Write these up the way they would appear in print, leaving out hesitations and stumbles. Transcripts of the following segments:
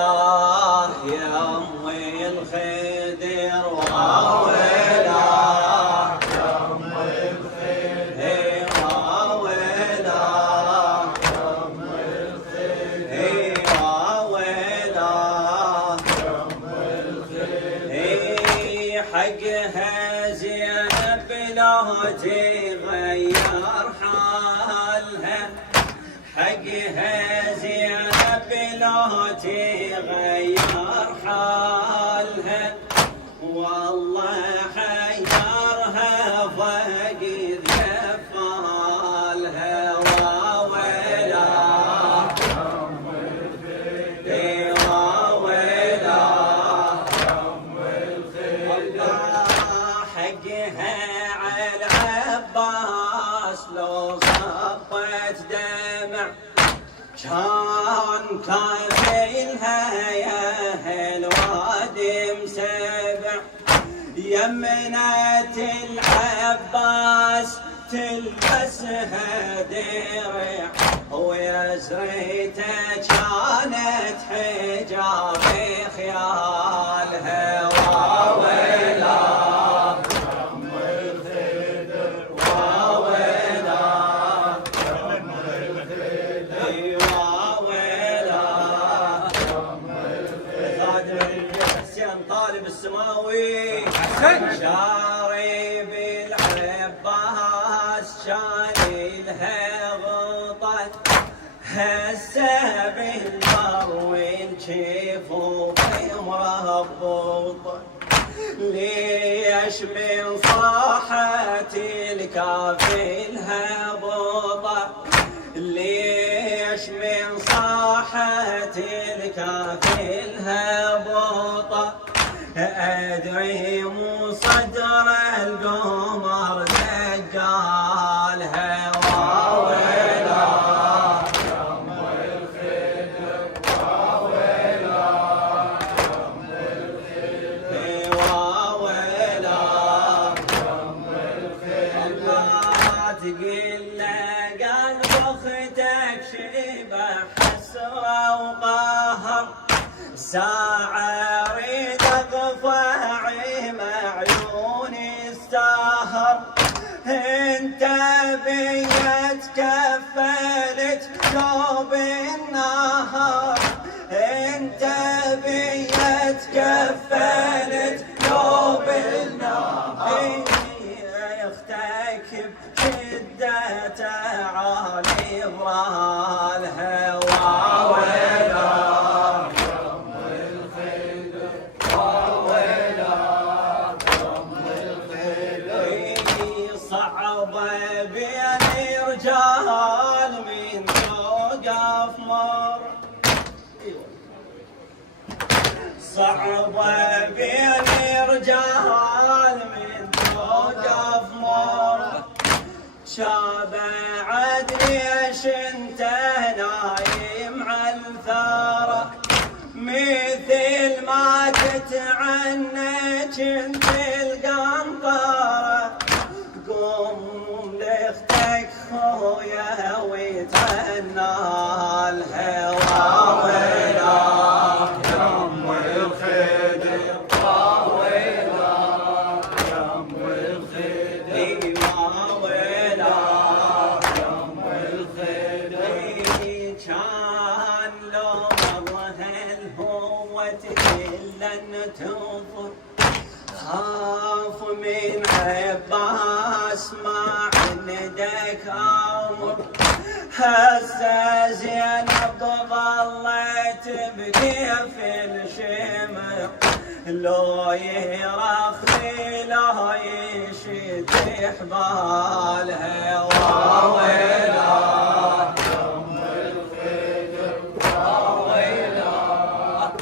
يا أمي الخدر واويلا يا أمي الخدر واويلا يا أمي الخدر واويلا يا أمي الخدر حقها زينب لا تغير حالها حقها زينب لا تغير حالها والله حيرها فقد كفالها واويلا واويلا حقها على العباس لو صبت دمع كان كافلها يا هالوادي مسبع يمنة العباس تلبسها درع ويزريته كانت حجاب خيالها واويلا السماوي شاري بالعباس شايلها غطت هسه بالمروي الجفوف مربوطه ليش من صاحت الكافلها بوطه ليش من صاحت الكافلها بوطه أدري مو صدر القمر دقالها واويلا يا أمي الخدر واويلا يا أمي الخدر واويلا يا أمي الخدر تقل قلب أختك شبه حسرة وقهر ساعة أريد أقفع معيوني السهر انت بيت كفلت ثوب النهر انت بيت كفلت ثوب النهر اختك بشدة تعالي برالها واويلا بين رجال من توقف مر صعبة بين رجال من توقف مر شابعت ليش انت نايم على الثرى مثل ما تتعنج انت القنطرة قوم لاختك خويا وتهنالها واويلا يا أمي الخدر واويلا يا أمي الخدر واويلا يا أمي الخدر كان لو مرها الهوة إلا تنظر خاف من عباس ما عندك امر هسه زينب ظلت بكيف الشمع لو يرخي لا يشد حبالها واويلا يا أمي الخدر واويلا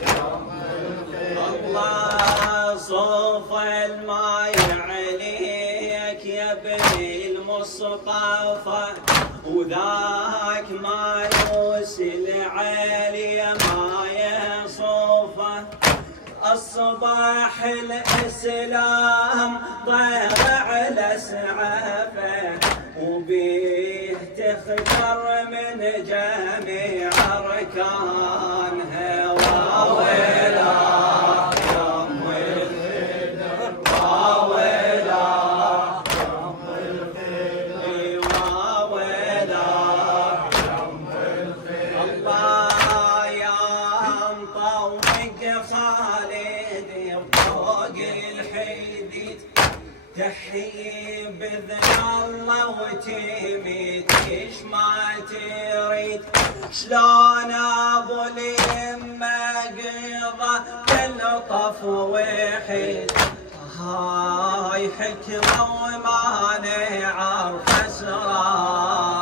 يا أمي الخدر الله صوف الماي عليك يا ابني المصطفى وذاك ما يوصل علي ما يصوفه الصباح الإسلام ضيع الأسعافه وبيه تخجر من جميع أركانها مطوق خالد فوق الحديد تحيي بإذن الله وتميت ايش ما تريد شلون ابو اليمة قضى باللطف وحيد هاي حكمة وما نعرف اسرار